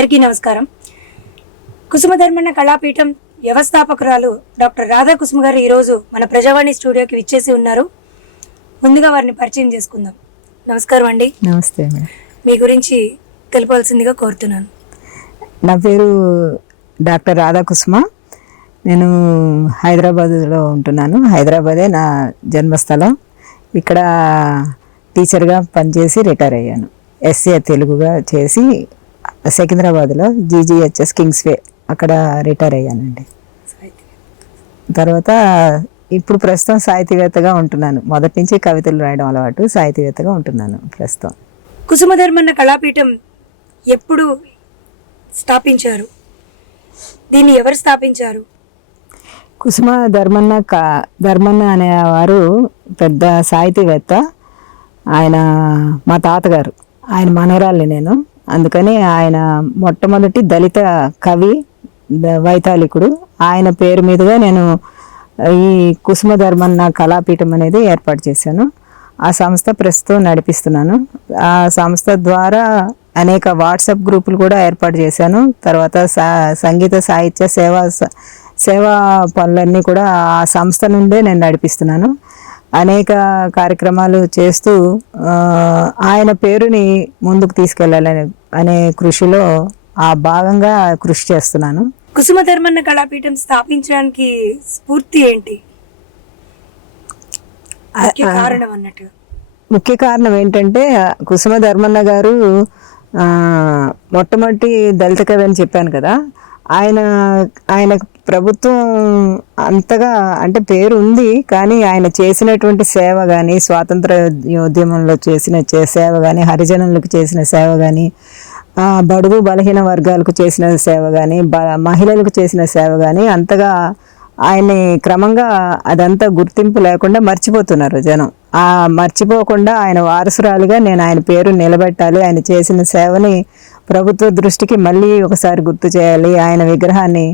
అందరికీ నమస్కారం. కుసుమధర్మన్న కళాపీఠం వ్యవస్థాపకురాలు డాక్టర్ రాధా కుసుమ గారు ఈరోజు మన ప్రజావాణి స్టూడియోకి విచ్చేసి ఉన్నారు. ముందుగా వారిని పరిచయం చేసుకుందాం. నమస్కారం అండి. నమస్తే. మీ గురించి తెలుపవలసిందిగా కోరుతున్నాను. నా పేరు డాక్టర్ రాధా కుసుమ. నేను హైదరాబాదులో ఉంటున్నాను. హైదరాబాదే నా జన్మస్థలం. ఇక్కడ టీచర్గా పనిచేసి రిటైర్ అయ్యాను. ఎస్ఏ తెలుగుగా చేసి సికింద్రాబాద్లో జీజీహెచ్ఎస్ కింగ్స్వే అక్కడ రిటైర్ అయ్యానండి. తర్వాత ఇప్పుడు ప్రస్తుతం సాహితీవేత్తగా ఉంటున్నాను. మొదటి నుంచి కవితలు రాయడం అలవాటు, సాహితీవేత్తగా ఉంటున్నాను ప్రస్తుతం. కుసుమధర్మన్న కళాపీఠం ఎప్పుడు స్థాపించారు? దీన్ని ఎవరు స్థాపించారు? కుసుమ ధర్మన్న అనేవారు పెద్ద సాహితీవేత్త. ఆయన మా తాతగారు, ఆయన మనవరాల్ని నేను. అందుకని ఆయన మొట్టమొదటి దళిత కవి, వైతాళికుడు. ఆయన పేరు మీదుగా నేను ఈ కుసుమ ధర్మన్న కళాపీఠం అనేది ఏర్పాటు చేశాను. ఆ సంస్థ ప్రస్తుతం నడిపిస్తున్నాను. ఆ సంస్థ ద్వారా అనేక వాట్సాప్ గ్రూపులు కూడా ఏర్పాటు చేశాను. తర్వాత సంగీత సాహిత్య సేవా పనులన్నీ కూడా ఆ సంస్థ నుండే నేను నడిపిస్తున్నాను. అనేక కార్యక్రమాలు చేస్తూ ఆయన పేరుని ముందుకు తీసుకెళ్ళాలని అనే కృషిలో ఆ భాగంగా కృషి చేస్తున్నాను. కుసుమధర్మన్న కళాపీఠం స్థాపించడానికి స్ఫూర్తి ఏంటి? ముఖ్య కారణం ఏంటంటే కుసుమ ధర్మన్న గారు మొట్టమొదటి దళిత కవి అని చెప్పాను కదా. ఆయన ప్రభుత్వం అంతగా అంటే పేరు ఉంది, కానీ ఆయన చేసినటువంటి సేవ కానీ, స్వాతంత్ర ఉద్యమంలో చేసిన సేవ కానీ, హరిజనులకు చేసిన సేవ కానీ, బడుగు బలహీన వర్గాలకు చేసిన సేవ కానీ, మహిళలకు చేసిన సేవ కానీ అంతగా ఆయన్ని క్రమంగా అదంతా గుర్తింపు లేకుండా మర్చిపోతున్నారు జనం. ఆ మర్చిపోకుండా ఆయన వారసురాలుగా నేను ఆయన పేరు నిలబెట్టాలి, ఆయన చేసిన సేవని ప్రభుత్వ దృష్టికి మళ్ళీ ఒకసారి గుర్తు చేయాలి. ఆయన విగ్రహాన్ని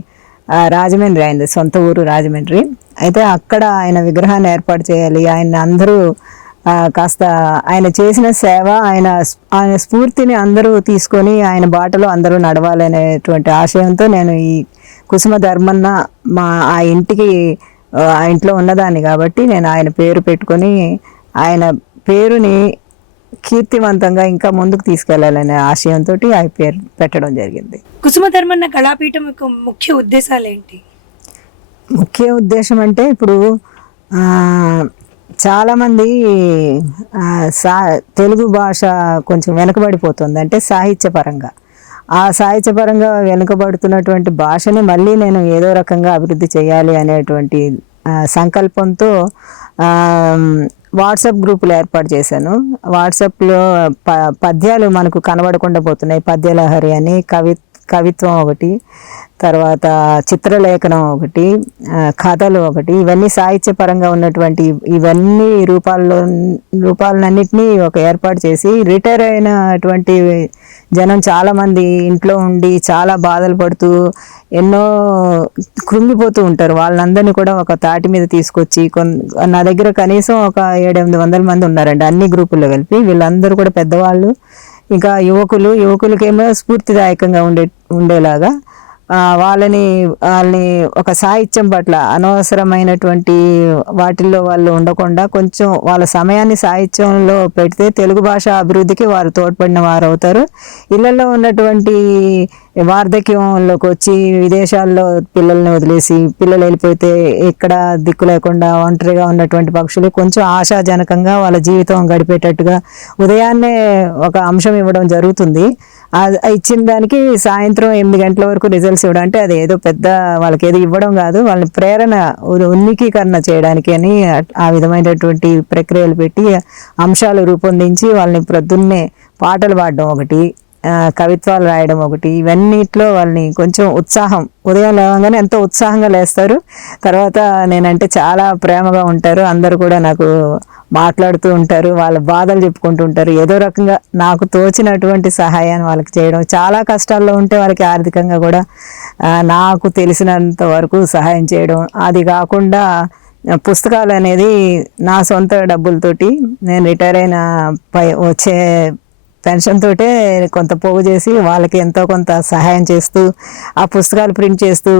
రాజమండ్రి, ఆయన సొంత ఊరు రాజమండ్రి, అయితే అక్కడ ఆయన విగ్రహాన్ని ఏర్పాటు చేయాలి. ఆయన అందరూ కాస్త ఆయన చేసిన సేవ, ఆయన స్ఫూర్తిని అందరూ తీసుకొని ఆయన బాటలో అందరూ నడవాలనేటువంటి ఆశయంతో నేను ఈ కుసుమ ధర్మన్న ఆ ఇంట్లో ఉన్నదాన్ని కాబట్టి నేను ఆయన పేరు పెట్టుకొని ఆయన పేరుని కీర్తివంతంగా ఇంకా ముందుకు తీసుకెళ్లాలనే ఆశయంతో ఆ పేరు పెట్టడం జరిగింది. కుసుమధర్మన్న కళాపీఠం యొక్క ముఖ్య ఉద్దేశాలు ఏంటి? ముఖ్య ఉద్దేశం అంటే ఇప్పుడు చాలామంది తెలుగు భాష కొంచెం వెనుకబడిపోతుంది, అంటే సాహిత్యపరంగా. ఆ సాహిత్యపరంగా వెనుకబడుతున్నటువంటి భాషని మళ్ళీ నేను ఏదో రకంగా అభివృద్ధి చేయాలి అనేటువంటి సంకల్పంతో వాట్సాప్ గ్రూపులు ఏర్పాటు చేశాను. వాట్సాప్లో పద్యాలు మనకు కనబడకుండా పోతున్నాయి. పద్యలహరి అని, కవిత్వం ఒకటి, తర్వాత చిత్రలేఖనం ఒకటి, కథలు ఒకటి, ఇవన్నీ సాహిత్యపరంగా ఉన్నటువంటి ఇవన్నీ రూపాలన్నింటినీ ఒక ఏర్పాటు చేసి, రిటైర్ అయినటువంటి జనం చాలామంది ఇంట్లో ఉండి చాలా బాధలు పడుతూ ఎన్నో కృంగిపోతూ ఉంటారు. వాళ్ళందరినీ కూడా ఒక తాటి మీద తీసుకొచ్చి నా దగ్గర కనీసం ఒక 700-800 మంది ఉన్నారండి, అన్ని గ్రూపుల్లో కలిపి. వీళ్ళందరూ కూడా పెద్దవాళ్ళు, ఇంకా యువకులకేమో స్ఫూర్తిదాయకంగా ఉండేలాగా వాళ్ళని ఒక సాహిత్యం పట్ల అనవసరమైనటువంటి వాటిల్లో వాళ్ళు ఉండకుండా కొంచెం వాళ్ళ సమయాన్ని సాహిత్యంలో పెడితే తెలుగు భాష అభివృద్ధికి వారు తోడ్పడిన వారు అవుతారు. ఇళ్లలో ఉన్నటువంటి వార్ధక్యంలోకి వచ్చి విదేశాల్లో పిల్లల్ని వదిలేసి పిల్లలు వెళ్ళిపోతే ఎక్కడ దిక్కు లేకుండా ఒంటరిగా ఉన్నటువంటి పక్షులు కొంచెం ఆశాజనకంగా వాళ్ళ జీవితం గడిపేటట్టుగా ఉదయాన్నే ఒక అంశం ఇవ్వడం జరుగుతుంది. ఇచ్చిన దానికి సాయంత్రం 8 గంటల వరకు రిజల్ట్స్ ఇవ్వడం, అంటే అది ఏదో పెద్ద వాళ్ళకి ఏదో ఇవ్వడం కాదు, వాళ్ళని ప్రేరణ ఉన్నీకీకరణ చేయడానికి అని ఆ విధమైనటువంటి ప్రక్రియలు పెట్టి అంశాలు రూపొందించి వాళ్ళని ప్రొద్దున్నే పాటలు పాడడం ఒకటి, కవిత్వాలు రాయడం ఒకటి, ఇవన్నిట్లో వాళ్ళని కొంచెం ఉత్సాహం, ఉదయం లేవగానే ఎంతో ఉత్సాహంగా లేస్తారు. తర్వాత నేనంటే చాలా ప్రేమగా ఉంటారు. అందరూ కూడా నాకు మాట్లాడుతూ ఉంటారు, వాళ్ళ బాధలు చెప్పుకుంటూ ఉంటారు. ఏదో రకంగా నాకు తోచినటువంటి సహాయాన్ని వాళ్ళకి చేయడం, చాలా కష్టాల్లో ఉంటే వాళ్ళకి ఆర్థికంగా కూడా నాకు తెలిసినంత వరకు సహాయం చేయడం. అది కాకుండా పుస్తకాలు అనేది నా సొంత డబ్బులతోటి నేను రిటైర్ అయిన వచ్చే పెన్షన్ తోటే కొంత పోగు చేసి వాళ్ళకి ఎంతో కొంత సహాయం చేస్తూ ఆ పుస్తకాలు ప్రింట్ చేస్తూ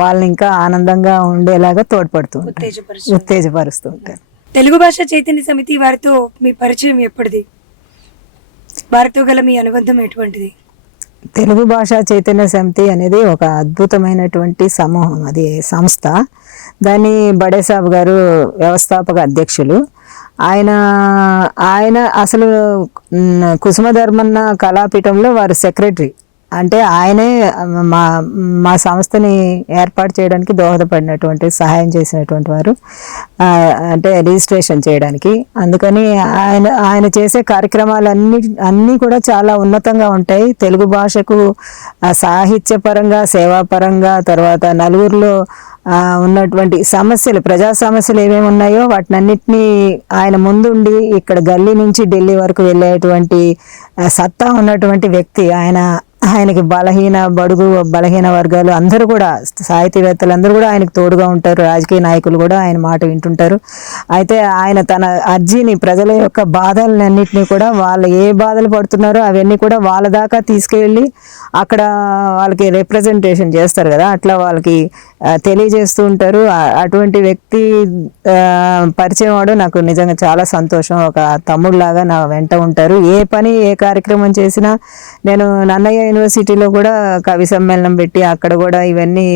వాళ్ళని ఇంకా ఆనందంగా ఉండేలాగా తోడ్పడుతూ ఉంటారు, ఉత్తేజపరుస్తూ ఉంటారు. తెలుగు భాష చైతన్య సమితి వారితో మీ పరిచయం ఎప్పటిది? వారితో గల మీ అనుబంధం ఎటువంటిది? తెలుగు భాషా చైతన్య సమితి అనేది ఒక అద్భుతమైనటువంటి సమూహం, అది సంస్థ. దాన్ని బడే సాబ్ గారు వ్యవస్థాపక అధ్యక్షులు. ఆయన ఆయన అసలు కుసుమధర్మన్న కళాపీఠంలో వారు సెక్రటరీ. అంటే ఆయనే మా సంస్థని ఏర్పాటు చేయడానికి దోహదపడినటువంటి, సహాయం చేసినటువంటి వారు, అంటే రిజిస్ట్రేషన్ చేయడానికి. అందుకని ఆయన చేసే కార్యక్రమాలన్నీ కూడా చాలా ఉన్నతంగా ఉంటాయి. తెలుగు భాషకు సాహిత్యపరంగా, సేవాపరంగా, తర్వాత నలుగురిలో ఉన్నటువంటి సమస్యలు, ప్రజా సమస్యలు ఏమేమి ఉన్నాయో వాటినన్నిటినీ ఆయన ముందుండి ఇక్కడ గల్లీ నుంచి ఢిల్లీ వరకు వెళ్ళేటువంటి సత్తా ఉన్నటువంటి వ్యక్తి ఆయన. ఆయనకి బలహీన వర్గాలు అందరూ కూడా, సాహితీవేత్తలు అందరూ కూడా ఆయనకు తోడుగా ఉంటారు. రాజకీయ నాయకులు కూడా ఆయన మాట వింటుంటారు. అయితే ఆయన తన అర్జీని, ప్రజల యొక్క బాధలన్నింటినీ కూడా, వాళ్ళు ఏ బాధలు పడుతున్నారో అవన్నీ కూడా వాళ్ళ దాకా తీసుకువెళ్ళి అక్కడ వాళ్ళకి రిప్రజెంటేషన్ చేస్తారు కదా, అట్లా వాళ్ళకి తెలియజేస్తూ ఉంటారు. అటువంటి వ్యక్తి పరిచయం అవడం నాకు నిజంగా చాలా సంతోషం. ఒక తమ్ముడులాగా నా వెంట ఉంటారు. ఏ పని, ఏ కార్యక్రమం చేసినా, నేను నన్నయ్య యూనివర్సిటీలో కూడా కవి సమ్మేళనం పెట్టి అక్కడ కూడా ఇవన్నీ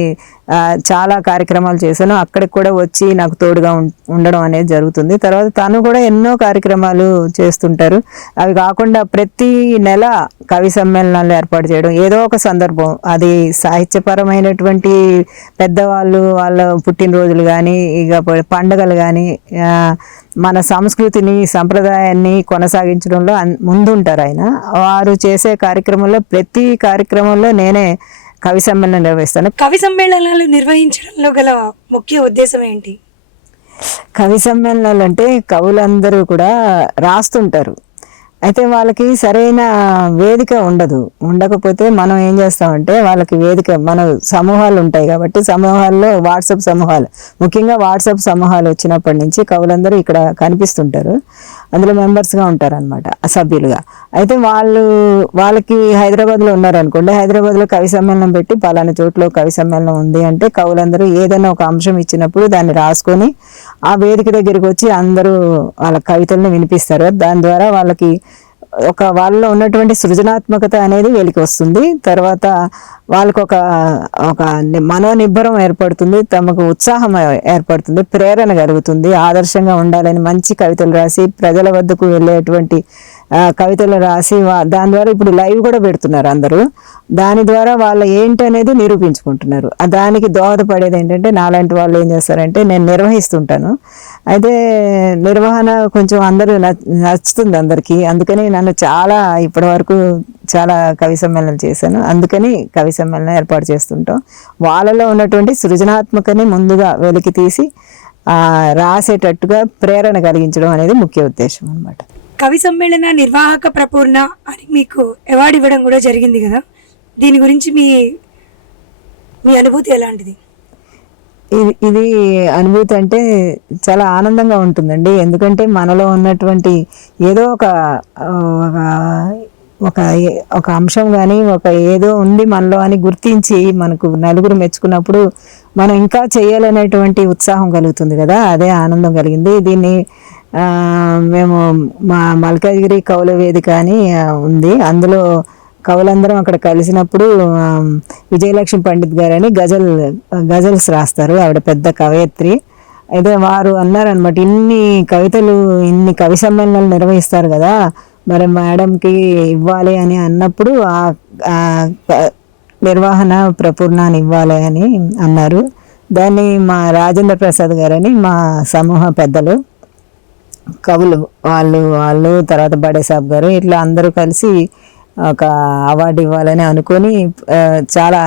చాలా కార్యక్రమాలు చేశాను. అక్కడికి కూడా వచ్చి నాకు తోడుగా ఉండడం అనేది జరుగుతుంది. తర్వాత తను కూడా ఎన్నో కార్యక్రమాలు చేస్తుంటారు. అవి కాకుండా ప్రతి నెల కవి సమ్మేళనాలు ఏర్పాటు చేయడం, ఏదో ఒక సందర్భం, అది సాహిత్యపరమైనటువంటి పెద్దవాళ్ళు వాళ్ళ పుట్టినరోజులు కానీ, ఇక పండుగలు కానీ, మన సంస్కృతిని, సంప్రదాయాన్ని కొనసాగించడంలో ముందుంటారు ఆయన. వారు చేసే కార్యక్రమంలో, ప్రతి కార్యక్రమంలో నేనే కవి సమ్మేళనం నిర్వహిస్తాను. కవి సమ్మేళనాలు నిర్వహించడంలో గల ముఖ్య ఉద్దేశం ఏంటి? కవి సమ్మేళనాలు అంటే కవులందరూ కూడా రాస్తుంటారు. అయితే వాళ్ళకి సరైన వేదిక ఉండకపోతే మనం ఏం చేస్తామంటే వాళ్ళకి వేదిక, మన సమూహాలు ఉంటాయి కాబట్టి సమూహాల్లో వాట్సాప్ సమూహాలు, ముఖ్యంగా వాట్సాప్ సమూహాలు వచ్చినప్పటి నుంచి కవులందరూ ఇక్కడ కనిపిస్తుంటారు. అందులో మెంబర్స్గా ఉంటారనమాట, సభ్యులుగా. అయితే వాళ్ళకి హైదరాబాద్లో ఉన్నారనుకోండి, హైదరాబాద్లో కవి సమ్మేళనం పెట్టి పలానా చోట్ల కవి సమ్మేళనం ఉంది అంటే కవులందరూ ఏదైనా ఒక అంశం ఇచ్చినప్పుడు దాన్ని రాసుకొని ఆ వేదిక దగ్గరికి వచ్చి అందరూ వాళ్ళ కవితలను వినిపిస్తారు. దాని ద్వారా వాళ్ళకి వాళ్ళలో ఉన్నటువంటి సృజనాత్మకత అనేది వెలికి వస్తుంది. తర్వాత వాళ్ళకు ఒక మనోనిబ్బరం ఏర్పడుతుంది, తమకు ఉత్సాహం ఏర్పడుతుంది, ప్రేరణ కలుగుతుంది. ఆదర్శంగా ఉండాలని మంచి కవితలు రాసి ప్రజల వద్దకు వెళ్ళేటువంటి కవితలు రాసి దాని ద్వారా ఇప్పుడు లైవ్ కూడా పెడుతున్నారు అందరూ. దాని ద్వారా వాళ్ళ ఏంటి అనేది నిరూపించుకుంటున్నారు. దానికి దోహదపడేది ఏంటంటే నాలాంటి వాళ్ళు ఏం చేస్తారంటే, నేను నిర్వహిస్తుంటాను. అయితే నిర్వహణ కొంచెం అందరూ నచ్చుతుంది అందరికీ. అందుకని నన్ను ఇప్పటి వరకు చాలా కవి సమ్మేళనాలు చేశాను. అందుకని కవి సమ్మేళనం ఏర్పాటు చేస్తుంటాం. వాళ్ళలో ఉన్నటువంటి సృజనాత్మకని ముందుగా వెలికి తీసి రాసేటట్టుగా ప్రేరణ కలిగించడం అనేది ముఖ్య ఉద్దేశం అన్నమాట. కవి సమ్మేళన నిర్వాహక ప్రపూర్ణ అని మీకు అవార్డు ఇవ్వడం కూడా జరిగింది కదా, దీని గురించి మీ అనుభూతి ఎలాంటిది? ఇది అనుభూతి అంటే చాలా ఆనందంగా ఉంటుందండి. ఎందుకంటే మనలో ఉన్నటువంటి ఏదో ఒక అంశం కానీ, ఏదో ఉంది మనలో అని గుర్తించి మనకు నలుగురు మెచ్చుకున్నప్పుడు మనం ఇంకా చేయాలనేటువంటి ఉత్సాహం కలుగుతుంది కదా, అదే ఆనందం కలిగింది. దీన్ని మేము మా మల్కాజ్గిరి కవుల వేదిక అని ఉంది, అందులో కవులందరం అక్కడ కలిసినప్పుడు విజయలక్ష్మి పండిత్ గారు అని గజల్స్ రాస్తారు, ఆవిడ పెద్ద కవయిత్రి. అయితే వారు అన్నారనమాట, ఇన్ని కవి సమ్మేళనాలు నిర్వహిస్తారు కదా, మరి మేడంకి ఇవ్వాలి అని అన్నప్పుడు ఆ నిర్వహణ ప్రపూర్ణాన్ని ఇవ్వాలి అని అన్నారు. దాన్ని మా రాజేంద్ర ప్రసాద్ గారని మా సమూహ పెద్దలు, కవులు వాళ్ళు తర్వాత బడే సాబ్ గారు, ఇట్లా అందరూ కలిసి ఒక అవార్డు ఇవ్వాలని అనుకొని చాలా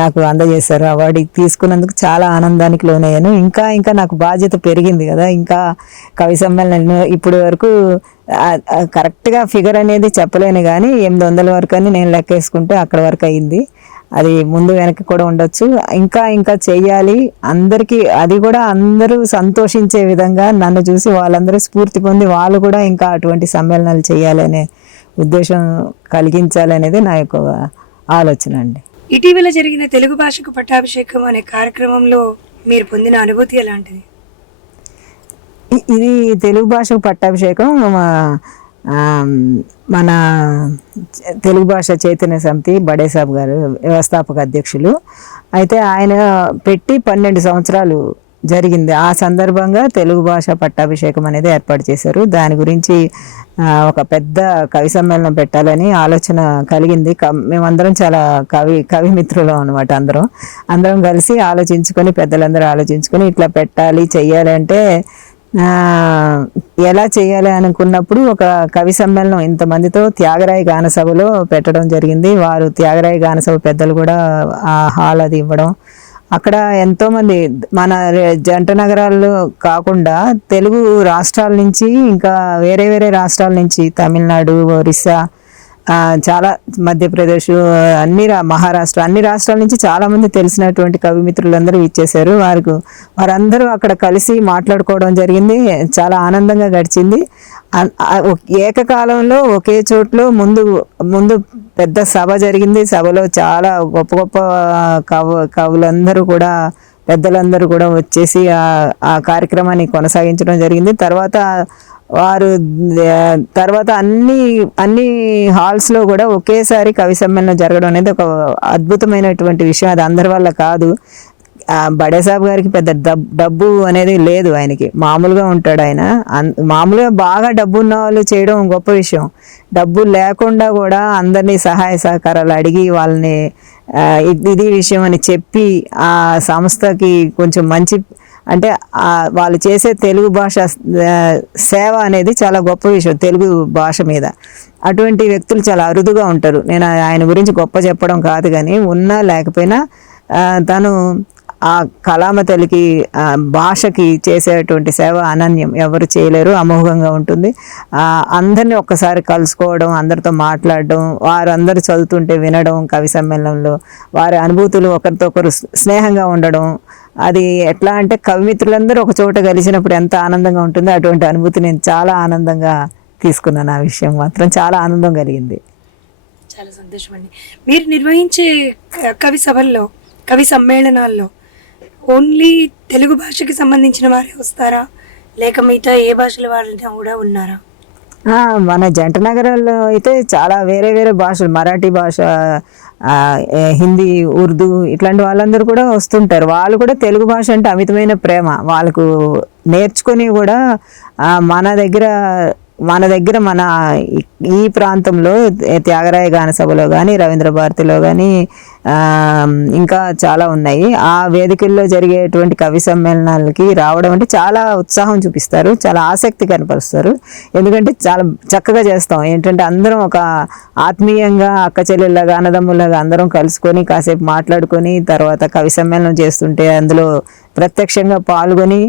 నాకు అందజేశారు. అవార్డు తీసుకున్నందుకు చాలా ఆనందానికి లోనయ్యాను. ఇంకా నాకు బాధ్యత పెరిగింది కదా, ఇంకా కవి సమ్మేళనం ఇప్పటి వరకు కరెక్ట్గా ఫిగర్ అనేది చెప్పలేను కానీ 800 వరకు అని నేను లెక్కేసుకుంటే అక్కడ వరకు అయింది. అది ముందు వెనక్కి కూడా ఉండొచ్చు. ఇంకా ఇంకా చెయ్యాలి అందరికీ, అది కూడా అందరూ సంతోషించే విధంగా నన్ను చూసి వాళ్ళందరూ స్ఫూర్తి పొంది వాళ్ళు కూడా ఇంకా అటువంటి సమ్మేళనాలు చేయాలనే ఉద్దేశం కలిగించాలనేది నా యొక్క ఆలోచన అండి. ఇటీవల జరిగిన తెలుగు భాషకు పట్టాభిషేకం అనే కార్యక్రమంలో మీరు పొందిన అనుభూతి ఎలాంటిది? ఇది తెలుగు భాషకు పట్టాభిషేకం మన తెలుగు భాష చైతన్య సమితి బడేసాబ్ గారు వ్యవస్థాపక అధ్యక్షులు. అయితే ఆయన పెట్టి 12 సంవత్సరాలు జరిగింది. ఆ సందర్భంగా తెలుగు భాష పట్టాభిషేకం అనేది ఏర్పాటు చేశారు. దాని గురించి ఒక పెద్ద కవి సమ్మేళనం పెట్టాలని ఆలోచన కలిగింది. మేమందరం చాలా కవి మిత్రులం అనమాట. అందరం కలిసి ఆలోచించుకొని, పెద్దలందరూ ఆలోచించుకొని ఇట్లా పెట్టాలి, చెయ్యాలి అంటే ఎలా చేయాలి అనుకున్నప్పుడు ఒక కవి సమ్మేళనం ఇంతమందితో త్యాగరాయ గానసభలో పెట్టడం జరిగింది. వారు త్యాగరాయ గానసభ పెద్దలు కూడా ఆ హాల్ అది ఇవ్వడం, అక్కడ ఎంతోమంది మన జంట నగరాల్లో కాకుండా తెలుగు రాష్ట్రాల నుంచి, ఇంకా వేరే వేరే రాష్ట్రాల నుంచి, తమిళనాడు, ఒరిస్సా, చాలా మధ్యప్రదేశ్, మహారాష్ట్ర, అన్ని రాష్ట్రాల నుంచి చాలామంది తెలిసినటువంటి కవి మిత్రులందరూ ఇచ్చేశారు. వారందరూ అక్కడ కలిసి మాట్లాడుకోవడం జరిగింది. చాలా ఆనందంగా గడిచింది. ఏకకాలంలో ఒకే చోట్లో ముందు పెద్ద సభ జరిగింది. సభలో చాలా గొప్ప గొప్ప కవులందరూ కూడా, పెద్దలందరూ కూడా వచ్చేసి ఆ కార్యక్రమాన్ని కొనసాగించడం జరిగింది. తర్వాత అన్ని హాల్స్లో కూడా ఒకేసారి కవి సమ్మేళనం జరగడం అనేది ఒక అద్భుతమైనటువంటి విషయం. అది అందరి వల్ల కాదు. బడేసాబ్ గారికి పెద్ద డబ్బు అనేది లేదు, ఆయనకి మామూలుగా ఉంటాడు ఆయన. మామూలుగా బాగా డబ్బు ఉన్న వాళ్ళు చేయడం గొప్ప విషయం. డబ్బు లేకుండా కూడా అందరినీ సహాయ సహకారాలు అడిగి వాళ్ళని ఇది విషయం అని చెప్పి ఆ సంస్థకి కొంచెం మంచి, అంటే వాళ్ళు చేసే తెలుగు భాష సేవ అనేది చాలా గొప్ప విషయం తెలుగు భాష మీద. అటువంటి వ్యక్తులు చాలా అరుదుగా ఉంటారు. నేను ఆయన గురించి గొప్ప చెప్పడం కాదు, కానీ ఉన్నా లేకపోయినా తను ఆ కళామతలికి, భాషకి చేసేటువంటి సేవ అనన్యం, ఎవరు చేయలేరు, అమోఘంగా ఉంటుంది. అందరినీ ఒక్కసారి కలుసుకోవడం, అందరితో మాట్లాడడం, వారందరూ చదువుతుంటే వినడం, కవి సమ్మేళనంలో వారి అనుభూతులు, ఒకరితో ఒకరు స్నేహంగా ఉండడం, అది ఎట్లా అంటే కవిమిత్రులందరూ ఒక చోట కలిసినప్పుడు ఎంత ఆనందంగా ఉంటుందో అటువంటి అనుభూతి నేను చాలా ఆనందంగా తీసుకున్నాను. ఆ విషయం మాత్రం చాలా ఆనందం కలిగింది. చాలా సంతోషం అండి. మీరు నిర్వహించే కవి సభల్లో, కవి సమ్మేళనాల్లో ఓన్లీ తెలుగు భాషకి సంబంధించిన వారే వస్తారా, లేక మిగతా ఏ భాషల వాళ్ళైనా కూడా ఉన్నారా? మన జంట నగరాల్లో అయితే చాలా వేరే వేరే భాషలు, మరాఠీ భాష, హిందీ, ఉర్దూ, ఇట్లాంటి వాళ్ళందరూ కూడా వస్తుంటారు. వాళ్ళు కూడా తెలుగు భాష అంటే అమితమైన ప్రేమ. వాళ్ళకు నేర్చుకొని కూడా మన దగ్గర మన ఈ ప్రాంతంలో త్యాగరాయ గాన సభలో కానీ, రవీంద్ర భారతిలో కానీ, ఇంకా చాలా ఉన్నాయి. ఆ వేదికల్లో జరిగేటువంటి కవి సమ్మేళనాలకి రావడం అంటే చాలా ఉత్సాహం చూపిస్తారు, చాలా ఆసక్తి కనపరుస్తారు. ఎందుకంటే చాలా చక్కగా చేస్తాం. ఏంటంటే అందరం ఒక ఆత్మీయంగా, అక్క చెల్లెళ్ళగా, అన్నదమ్ముళ్ళగా అందరం కలుసుకొని కాసేపు మాట్లాడుకొని, తర్వాత కవి సమ్మేళనం చేస్తుంటే అందులో ప్రత్యక్షంగా పాల్గొని,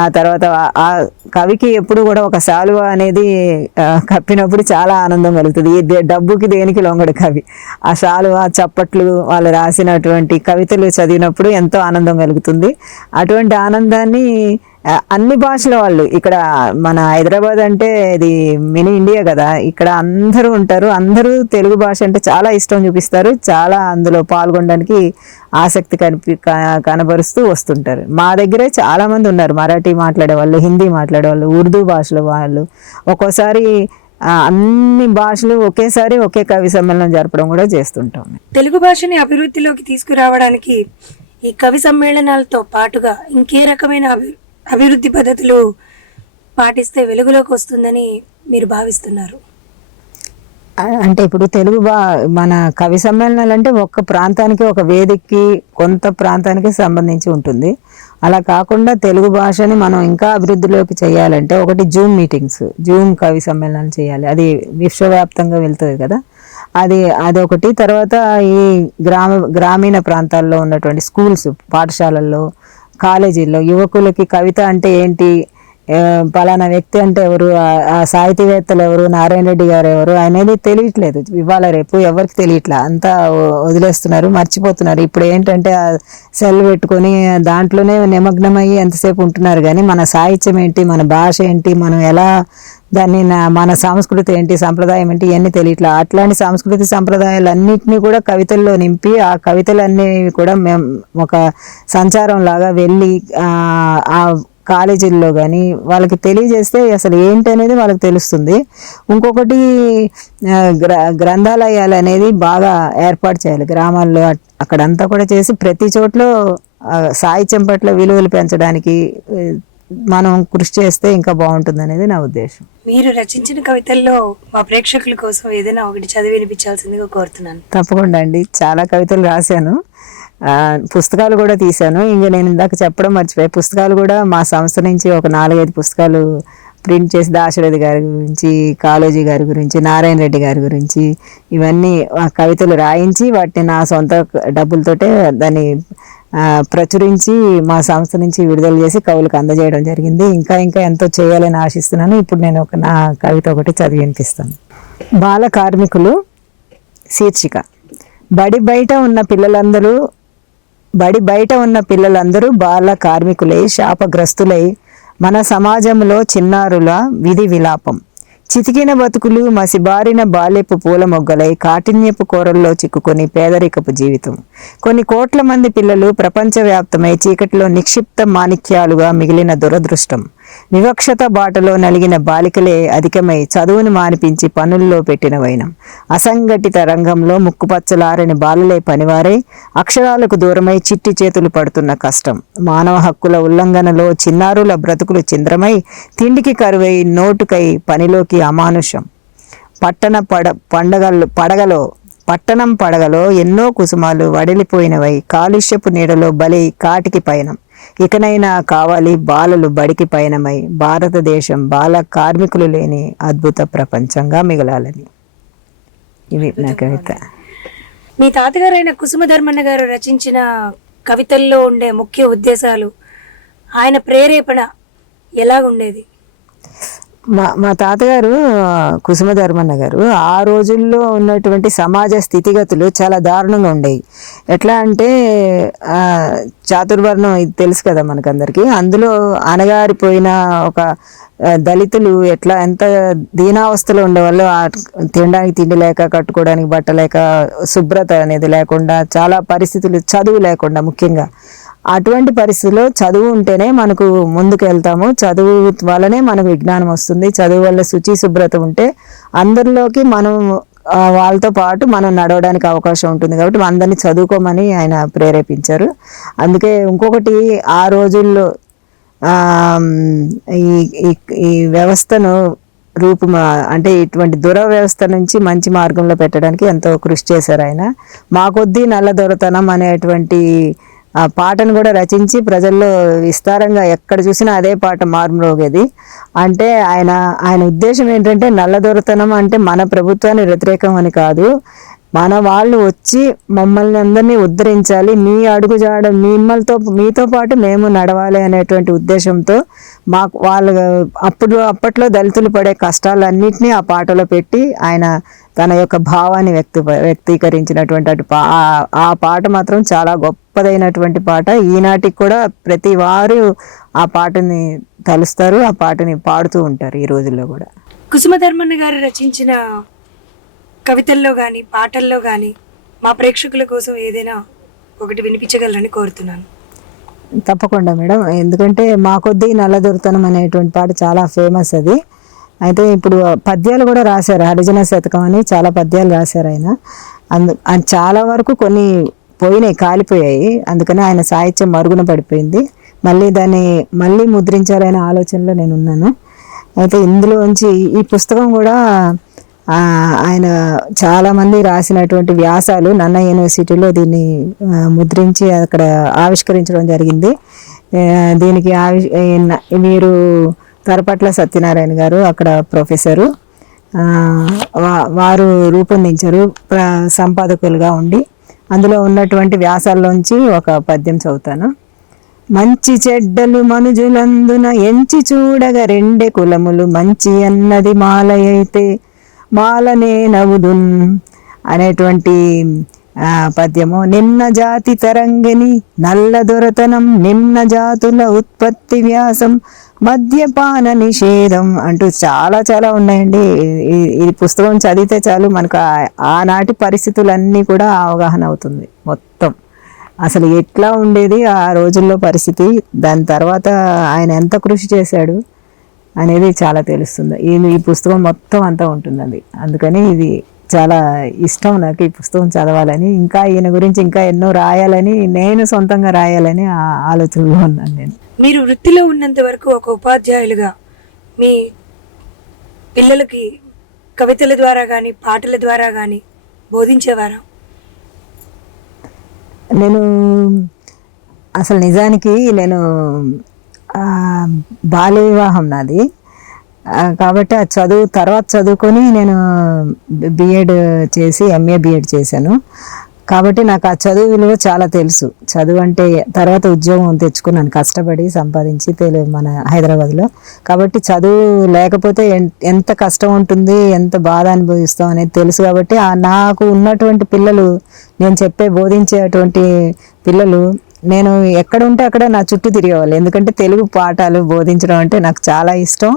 ఆ తర్వాత ఆ కవికి ఎప్పుడు కూడా ఒక శాలువ అనేది కప్పినప్పుడు చాలా ఆనందం కలుగుతుంది. డబ్బుకి దేనికి లొంగడు కవి. ఆ శాలువ, చప్పట్లు, వాళ్ళు రాసినటువంటి కవితలు చదివినప్పుడు ఎంతో ఆనందం కలుగుతుంది. అటువంటి ఆనందాన్ని అన్ని భాషల వాళ్ళు, ఇక్కడ మన హైదరాబాద్ అంటే ఇది మినీ ఇండియా కదా, ఇక్కడ అందరూ ఉంటారు. అందరూ తెలుగు భాష అంటే చాలా ఇష్టం చూపిస్తారు, చాలా అందులో పాల్గొనడానికి ఆసక్తి కనబరుస్తూ వస్తుంటారు. మా దగ్గరే చాలామంది ఉన్నారు, మరాఠీ మాట్లాడేవాళ్ళు, హిందీ మాట్లాడేవాళ్ళు, ఉర్దూ భాషల వాళ్ళు. ఒక్కోసారి అన్ని భాషలు ఒకేసారి ఒకే కవి సమ్మేళనం జరపడం కూడా చేస్తుంటాం. తెలుగు భాషని అభివృద్ధిలోకి తీసుకురావడానికి ఈ కవి సమ్మేళనాలతో పాటుగా ఇంకే రకమైన అభివృద్ధి పద్ధతులు పాటిస్తే వెలుగులోకి వస్తుందని మీరు భావిస్తున్నారు? అంటే ఇప్పుడు మన కవి సమ్మేళనాలు అంటే ఒక్క ప్రాంతానికి, ఒక వేదికకి, కొంత ప్రాంతానికి సంబంధించి ఉంటుంది. అలా కాకుండా తెలుగు భాషని మనం ఇంకా అభివృద్ధిలోకి చేయాలంటే ఒకటి జూమ్ కవి సమ్మేళనాలు చేయాలి. అది విశ్వవ్యాప్తంగా వెళ్తుంది కదా, అదొకటి. తర్వాత ఈ గ్రామీణ ప్రాంతాల్లో ఉన్నటువంటి స్కూల్స్, పాఠశాలల్లో, కాలేజీల్లో యువకులకి కవిత అంటే ఏంటి, పలానా వ్యక్తి అంటే ఎవరు, ఆ సాహితీవేత్తలు ఎవరు, నారాయణ రెడ్డి గారు ఎవరు అనేది తెలియట్లేదు. ఇవాళ రేపు ఎవరికి తెలియట్లా, అంతా వదిలేస్తున్నారు, మర్చిపోతున్నారు. ఇప్పుడు ఏంటంటే ఆ సెల్ పెట్టుకొని దాంట్లోనే నిమగ్నమయ్యి ఎంతసేపు ఉంటున్నారు. కానీ మన సాహిత్యం ఏంటి, మన భాష ఏంటి, మనం ఎలా దాన్ని మన సంస్కృతి ఏంటి, సంప్రదాయం ఏంటి, ఇవన్నీ తెలియట్లా. అట్లాంటి సంస్కృతి సంప్రదాయాలన్నింటినీ కూడా కవితల్లో నింపి ఆ కవితలన్నీ కూడా మేము ఒక సంచారం లాగా వెళ్ళి ఆ కాలేజీల్లో కానీ వాళ్ళకి తెలియజేస్తే అసలు ఏంటి అనేది వాళ్ళకి తెలుస్తుంది. ఇంకొకటి గ్రంథాలయాలు అనేది బాగా ఏర్పాటు చేయాలి గ్రామాల్లో, అక్కడంతా కూడా చేసి ప్రతి చోట్ల సాహిత్యం పట్ల విలువలు పెంచడానికి మనం కృషి చేస్తే ఇంకా బాగుంటుంది అనేది నా ఉద్దేశం. మీరు రచించిన కవితల్లో మా ప్రేక్షకుల కోసం ఏదైనా ఒకటి చదివి వినిపించాల్సిందిగా కోరుతున్నాను. తప్పకుండా అండి, చాలా కవితలు రాశాను, పుస్తకాలు కూడా తీశాను. ఇంకా నేను ఇందాక చెప్పడం మర్చిపోయి, పుస్తకాలు కూడా మా సంస్థ నుంచి ఒక 4-5 పుస్తకాలు ప్రింట్ చేసి దాశరథి గారి గురించి, కాళోజీ గారి గురించి, నారాయణ రెడ్డి గారి గురించి ఇవన్నీ కవితలు రాయించి వాటిని నా సొంత డబ్బులతోటే దాన్ని ప్రచురించి మా సంస్థ నుంచి విడుదల చేసి కవులకు అందజేయడం జరిగింది. ఇంకా ఇంకా ఎంతో చేయాలని ఆశిస్తున్నాను. ఇప్పుడు నేను నా కవిత ఒకటి చదివి వినిపిస్తాను. బాల కార్మికులు శీర్షిక. బడి బయట ఉన్న పిల్లలందరూ బాల కార్మికులై శాపగ్రస్తులై మన సమాజంలో చిన్నారుల విధి విలాపం. చితికిన బతుకులు మసిబారిన బాల్యపు పూల మొగ్గలై కాఠిన్యపు కోరల్లో చిక్కుకొని పేదరికపు జీవితం. కొన్ని కోట్ల మంది పిల్లలు ప్రపంచవ్యాప్తమై చీకటిలో నిక్షిప్త మాణిక్యాలుగా మిగిలిన దురదృష్టం. వివక్షత బాటలో నలిగిన బాలికలే అధికమై చదువును మానిపించి పనుల్లో పెట్టిన వైనం. అసంఘటిత రంగంలో ముక్కుపచ్చలారని బాలలే పనివారై అక్షరాలకు దూరమై చిట్టి చేతులు పడుతున్న కష్టం. మానవ హక్కుల ఉల్లంఘనలో చిన్నారుల బ్రతుకులు చింద్రమై తిండికి కరువై నోటుకై పనిలోకి అమానుషం. పట్టణం పడగలో ఎన్నో కుసుమాలు వడిలిపోయినవై కాలుష్యపు నీడలో బలి కాటికి పయనం. ఇకనైనా కావాలి బాలలు బడికి పయనమై భారతదేశం బాల కార్మికులు లేని అద్భుత ప్రపంచంగా మిగలాలని. ఇవి నా కవిత. మీ తాతగారైన కుసుమధర్మన్న గారు రచించిన కవితల్లో ఉండే ముఖ్య ఉద్దేశాలు, ఆయన ప్రేరేపణ ఎలా ఉండేది? మా తాతగారు కుసుమధర్మన్న గారు ఆ రోజుల్లో ఉన్నటువంటి సమాజ స్థితిగతులు చాలా దారుణంగా ఉండేవి. ఎట్లా అంటే చాతుర్వర్ణం ఇది తెలుసు కదా మనకందరికీ. అందులో అణగారిపోయిన ఒక దళితులు ఎంత దీనావస్థలో ఉండేవాళ్ళు. తినడానికి తిండి లేక, కట్టుకోవడానికి బట్ట లేక, శుభ్రత అనేది లేకుండా, చాలా పరిస్థితులు, చదువు లేకుండా ముఖ్యంగా. అటువంటి పరిస్థితుల్లో చదువు ఉంటేనే మనకు ముందుకు వెళ్తాము, చదువు వల్లనే మనకు విజ్ఞానం వస్తుంది, చదువు వల్ల శుచి శుభ్రత ఉంటే అందరిలోకి మనం వాళ్ళతో పాటు మనం నడవడానికి అవకాశం ఉంటుంది. కాబట్టి అందరినీ చదువుకోమని ఆయన ప్రేరేపించారు. అందుకే ఇంకొకటి, ఆ రోజుల్లో ఈ వ్యవస్థను అంటే ఇటువంటి దురవ్యవస్థ నుంచి మంచి మార్గంలో పెట్టడానికి ఎంతో కృషి చేశారు ఆయన. మా కొద్దీ నల్ల దొరతనం అనేటువంటి ఆ పాటను కూడా రచించి ప్రజల్లో విస్తారంగా ఎక్కడ చూసినా అదే పాట మారుమ్రోగేది. అంటే ఆయన ఉద్దేశం ఏంటంటే నల్లదొరతనం అంటే మన ప్రభుత్వానికి వ్యతిరేకం అని కాదు, మన వాళ్ళు వచ్చి మమ్మల్ని అందరినీ ఉద్ధరించాలి, మీ అడుగుజాడ మీతో పాటు మేము నడవాలి అనేటువంటి ఉద్దేశంతో వాళ్ళు అప్పట్లో దళితులు పడే కష్టాలన్నింటినీ ఆ పాటలో పెట్టి ఆయన తన యొక్క భావాన్ని వ్యక్తీకరించినటువంటి ఆ పాట మాత్రం చాలా గొప్పదైనటువంటి పాట. ఈనాటికి కూడా ప్రతి వారు ఆ పాటని తలుస్తారు, ఆ పాటని పాడుతూ ఉంటారు ఈ రోజుల్లో కూడా. కుసుమధర్మన్న గారు రచించిన కవితల్లో కానీ పాటల్లో కానీ మా ప్రేక్షకుల కోసం ఏదైనా ఒకటి వినిపించగలరని కోరుతున్నాను. తప్పకుండా మేడం, ఎందుకంటే మా కొద్దీ నల్లదొరతనం అనేటువంటి పాట చాలా ఫేమస్ అది. అయితే ఇప్పుడు పద్యాలు కూడా రాశారు, హరిజన శతకం అని చాలా పద్యాలు రాశారు ఆయన. చాలా వరకు కొన్ని కాలిపోయాయి, అందుకని ఆయన సాహిత్యం మరుగున పడిపోయింది. మళ్ళీ ముద్రించాలనే ఆలోచనలో నేను ఉన్నాను. అయితే ఇందులోంచి ఈ పుస్తకం కూడా ఆయన చాలామంది రాసినటువంటి వ్యాసాలు నన్న యూనివర్సిటీలో దీన్ని ముద్రించి అక్కడ ఆవిష్కరించడం జరిగింది. దీనికి వీరు తరపట్ల సత్యనారాయణ గారు అక్కడ ప్రొఫెసరు, వారు రూపొందించారు సంపాదకులుగా ఉండి. అందులో ఉన్నటువంటి వ్యాసాల్లోంచి ఒక పద్యం చదువుతాను. మంచి చెడ్డలు మనుజులందున ఎంచి చూడగ రెండె కులములు మంచి అన్నది మాలయైతే మాలనే నవ్వుదున్ అనేటువంటి పద్యము. నిమ్న జాతి తరంగిణి నల్ల దొరతనం నిమ్న జాతుల ఉత్పత్తి వ్యాసం మద్యపాన నిషేధం అంటూ చాలా చాలా ఉన్నాయండి. ఈ పుస్తకం చదివితే చాలు మనకు ఆనాటి పరిస్థితులన్నీ కూడా అవగాహన అవుతుంది. మొత్తం అసలు ఎట్లా ఉండేది ఆ రోజుల్లో పరిస్థితి, దాని తర్వాత ఆయన ఎంత కృషి చేశాడు అనేది చాలా తెలుస్తుంది. ఈ పుస్తకం మొత్తం అంతా ఉంటుందండి. అందుకని ఇది చాలా ఇష్టం నాకు ఈ పుస్తకం చదవాలని, ఇంకా ఈయన గురించి ఇంకా ఎన్నో రాయాలని, నేను సొంతంగా రాయాలని ఆలోచనలో ఉన్నాను నేను. మీరు వృత్తిలో ఉన్నంత వరకు ఒక ఉపాధ్యాయులుగా మీ పిల్లలకి కవితల ద్వారా కానీ పాటల ద్వారా కానీ బోధించేవారా? నేను అసలు నిజానికి నేను బాల్య వివాహం నాది, కాబట్టి ఆ తర్వాత చదువుకొని నేను బిఎడ్ చేసి ఎంఏ బిఎడ్ చేశాను. కాబట్టి నాకు ఆ చదువు విలువ చాలా తెలుసు. చదువు అంటే తర్వాత ఉద్యోగం తెచ్చుకున్నాను కష్టపడి సంపాదించి మన హైదరాబాద్లో. కాబట్టి చదువు లేకపోతే ఎంత కష్టం ఉంటుంది, ఎంత బాధ అనుభవిస్తాం అనేది తెలుసు. కాబట్టి నాకు ఉన్నటువంటి పిల్లలు, నేను బోధించేటువంటి పిల్లలు, నేను ఎక్కడ ఉంటే అక్కడ నా చుట్టూ తిరిగేవాళ్ళు. ఎందుకంటే తెలుగు పాఠాలు బోధించడం అంటే నాకు చాలా ఇష్టం.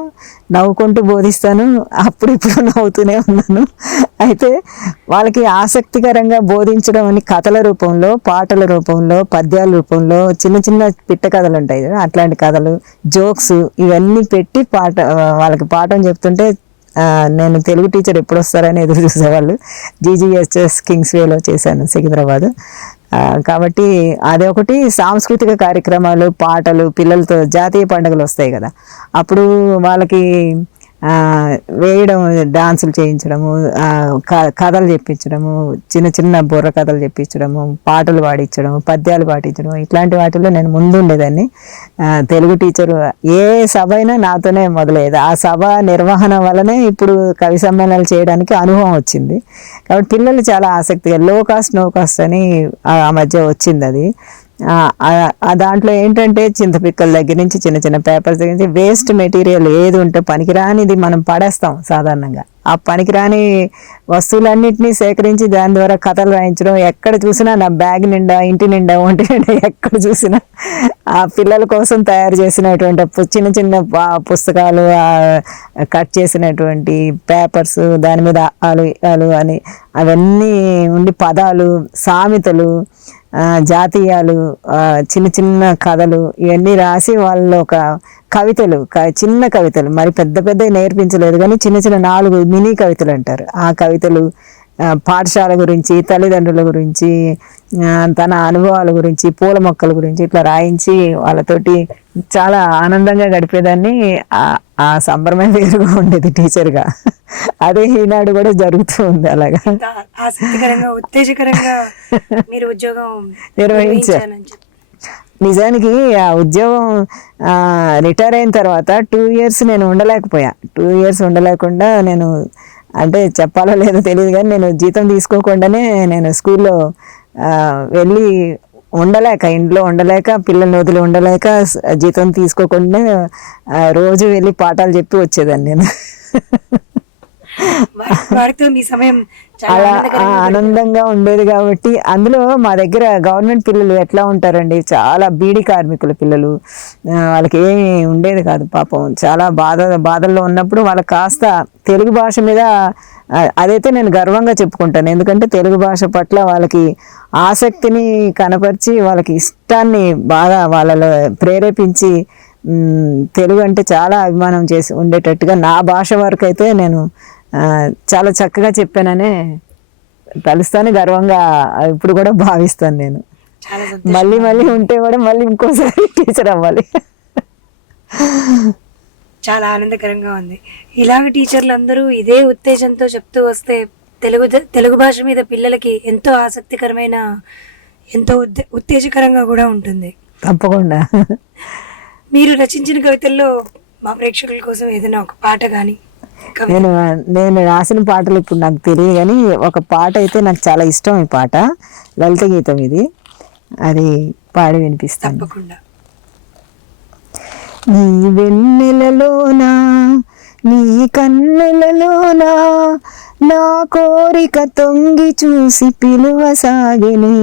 నవ్వుకుంటూ బోధిస్తాను, అప్పుడిప్పుడు నవ్వుతూనే ఉన్నాను. అయితే వాళ్ళకి ఆసక్తికరంగా బోధించడం అని కథల రూపంలో, పాటల రూపంలో, పద్యాల రూపంలో, చిన్న చిన్న పిట్ట కథలు ఉంటాయి కదా, అట్లాంటి కథలు, జోక్స్ ఇవన్నీ పెట్టి వాళ్ళకి పాఠం చెప్తుంటే నేను తెలుగు టీచర్ ఎప్పుడు వస్తారని ఎదురు చూసేవాళ్ళు. జీజీఎస్ఎస్ కింగ్స్వేలో చేశాను సికింద్రాబాద్. కాబట్టి అదొకటి. సాంస్కృతిక కార్యక్రమాలు, పాటలు, పిల్లలతో జాతీయ పండుగలు వస్తాయి కదా, అప్పుడు వాళ్ళకి వేయడం, డాన్సులు చేయించడము, కథలు చెప్పించడము, చిన్న చిన్న బుర్ర కథలు చెప్పించడము, పాటలు పాడించడము, పద్యాలు పాటించడం, ఇట్లాంటి వాటిల్లో నేను ముందుండేదాన్ని. తెలుగు టీచరు ఏ సభ అయినా నాతోనే మొదలయ్యేది. ఆ సభ నిర్వహణ వల్లనే ఇప్పుడు కవి సమ్మేళనాలు చేయడానికి అనుభవం వచ్చింది. కాబట్టి పిల్లలు చాలా ఆసక్తిగా, లో కాస్ట్ నో కాస్ట్ అని ఆ మధ్య వచ్చింది అది. దాంట్లో ఏంటంటే చింతపిక్కల దగ్గర నుంచి చిన్న చిన్న పేపర్స్ దగ్గర నుంచి వేస్ట్ మెటీరియల్ ఏది ఉంటే పనికిరానిది మనం పడేస్తాం సాధారణంగా. ఆ పనికిరాని వస్తువులన్నింటినీ సేకరించి దాని ద్వారా కథలు రాయించడం, ఎక్కడ చూసినా నా బ్యాగ్ నిండా, ఇంటి నిండా, ఒంటి నిండా ఎక్కడ చూసినా ఆ పిల్లల కోసం తయారు చేసినటువంటి చిన్న చిన్న పుస్తకాలు, కట్ చేసినటువంటి పేపర్స్, దాని మీద ఆలు అని అవన్నీ ఉండి, పదాలు, సామెతలు, జాతీయాలు, చిన్న చిన్న కథలు ఇవన్నీ రాసి వాళ్ళు ఒక కవితలు, చిన్న కవితలు, మరి పెద్ద పెద్ద నేర్పించలేదు కానీ చిన్న చిన్న 4 మినీ కవితలు అంటారు. ఆ కవితలు పాఠశాల గురించి, తల్లిదండ్రుల గురించి, తన అనుభవాల గురించి, పూల మొక్కల గురించి ఇట్లా రాయించి వాళ్ళతోటి చాలా ఆనందంగా గడిపేదాన్ని. ఆ సంబరమే వేరుగా ఉండేది టీచర్గా. అదే ఈనాడు కూడా జరుగుతూ ఉంది అలాగా. ఆసక్తికరంగా, ఉత్తేజకరంగా మీరు ఉద్యోగం నిర్వహించారు. నిజానికి ఆ ఉద్యోగం రిటైర్ అయిన తర్వాత 2 years నేను ఉండలేకపోయా. 2 years ఉండలేకుండా నేను, అంటే చెప్పాలో లేదో తెలియదు కానీ నేను జీతం తీసుకోకుండానే నేను స్కూల్లో వెళ్ళి ఉండలేక, ఇంట్లో ఉండలేక, పిల్లల్ని వదిలి ఉండలేక, జీతం తీసుకోకుండా రోజు వెళ్ళి పాఠాలు చెప్పి వచ్చేదాన్ని నేను. అలా ఆనందంగా ఉండేది. కాబట్టి అందులో మా దగ్గర గవర్నమెంట్ పిల్లలు ఎట్లా ఉంటారండి, చాలా బీడీ కార్మికుల పిల్లలు, వాళ్ళకి ఏమి ఉండేది కాదు పాపం. చాలా బాధల్లో ఉన్నప్పుడు వాళ్ళకి కాస్త తెలుగు భాష మీద, అదైతే నేను గర్వంగా చెప్పుకుంటాను. ఎందుకంటే తెలుగు భాష పట్ల వాళ్ళకి ఆసక్తిని కనపరిచి, వాళ్ళకి ఇష్టాన్ని బాగా వాళ్ళలో ప్రేరేపించి, తెలుగు అంటే చాలా అభిమానం చేసి ఉండేటట్టుగా నా భాష వరకు అయితే నేను చాలా చక్కగా చెప్పాననే తలుస్తాను, గర్వంగా ఇప్పుడు కూడా భావిస్తాను. నేను మళ్ళీ ఉంటే కూడా మళ్ళీ ఇంకోసారి టీచర్ అవ్వాలి. చాలా ఆనందకరంగా ఉంది. ఇలాగ టీచర్లు అందరూ ఇదే ఉత్తేజంతో చెప్తూ వస్తే తెలుగు భాష మీద పిల్లలకి ఎంతో ఆసక్తికరమైన, ఎంతో ఉత్తేజకరంగా కూడా ఉంటుంది. తప్పకుండా. మీరు రచించిన కవితల్లో మా ప్రేక్షకుల కోసం ఏదైనా ఒక పాట కానీ? నేను రాసిన పాటలు ఇప్పుడు నాకు తెలియదు కానీ ఒక పాట అయితే నాకు చాలా ఇష్టం. ఈ పాట లలిత గీతం, ఇది, అది పాడి వినిపిస్తాను. తప్పకుండా. నీ వెన్నెలలోనా నీ కన్నులలోనా నా కోరిక తొంగి చూసి పిలువసాగిని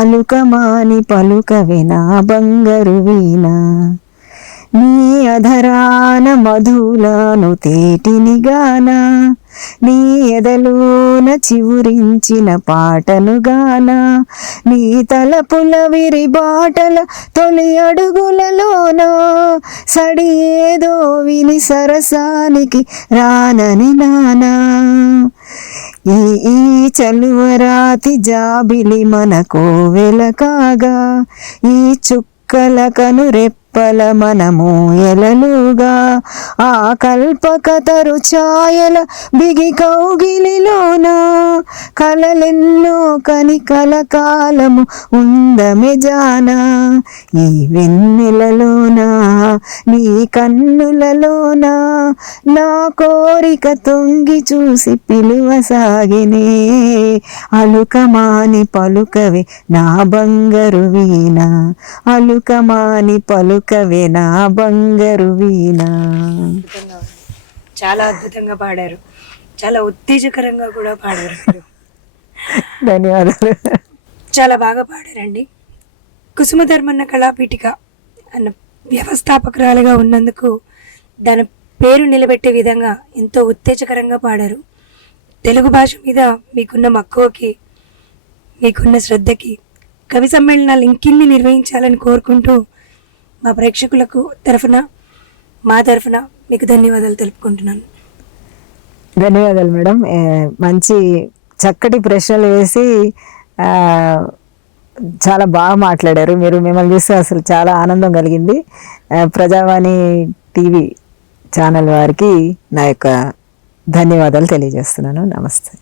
అలుకమాని పలుకవే నా బంగారు వీణ నీ అధరాన మధులను తేటినిగాన నీ ఎదలోన చివురించిన పాటను గాన నీ తలపుల విరి బాటల తొలి అడుగులలోన సడి ఏదో విని సరసానికి రానని నానా ఈ చలువరాతి జాబిలి మన కోవెల కాగా ఈ చుక్కల కను రెప్పల మనము ఎలలుగా ఆ కల్పకతరు ఛాయల బిగి కౌగిలిలోన కలలెన్నో కని కలకాలము ఉందమె జానా ఈ వెన్నెలలోన నీ కన్నులలోన నా కోరిక తొంగి చూసి పిలువసాగినే అలుకమాని పలుకవే నా బంగారు వీణ అలుకమాని పలుకవే నా బంగారు వీణ. చాలా అద్భుతంగా పాడారు, చాలా ఉత్తేజకరంగా కూడా పాడారు మీరు. ధన్యవాదాలు. చాలా బాగా పాడారండి. కుసుమధర్మన్న కళాపీఠిక అన్న వ్యవస్థాపకురాలుగా ఉన్నందుకు దాని పేరు నిలబెట్టే విధంగా ఎంతో ఉత్తేజకరంగా పాడారు. తెలుగు భాష మీద మీకున్న మక్కువకి, మీకున్న శ్రద్ధకి కవి సమ్మేళనాలు ఇంకిన్ని నిర్వహించాలని కోరుకుంటూ మా ప్రేక్షకులకు తరఫున, మా తరఫున మీకు ధన్యవాదాలు తెలుపుకుంటున్నాను. ధన్యవాదాలు మేడం. మంచి చక్కటి ప్రశ్నలు వేసి చాలా బాగా మాట్లాడారు మీరు. మిమ్మల్ని చూస్తే అసలు చాలా ఆనందం కలిగింది. ప్రజావాణి టీవీ ఛానల్ వారికి నా యొక్క ధన్యవాదాలు తెలియజేస్తున్నాను. నమస్తే.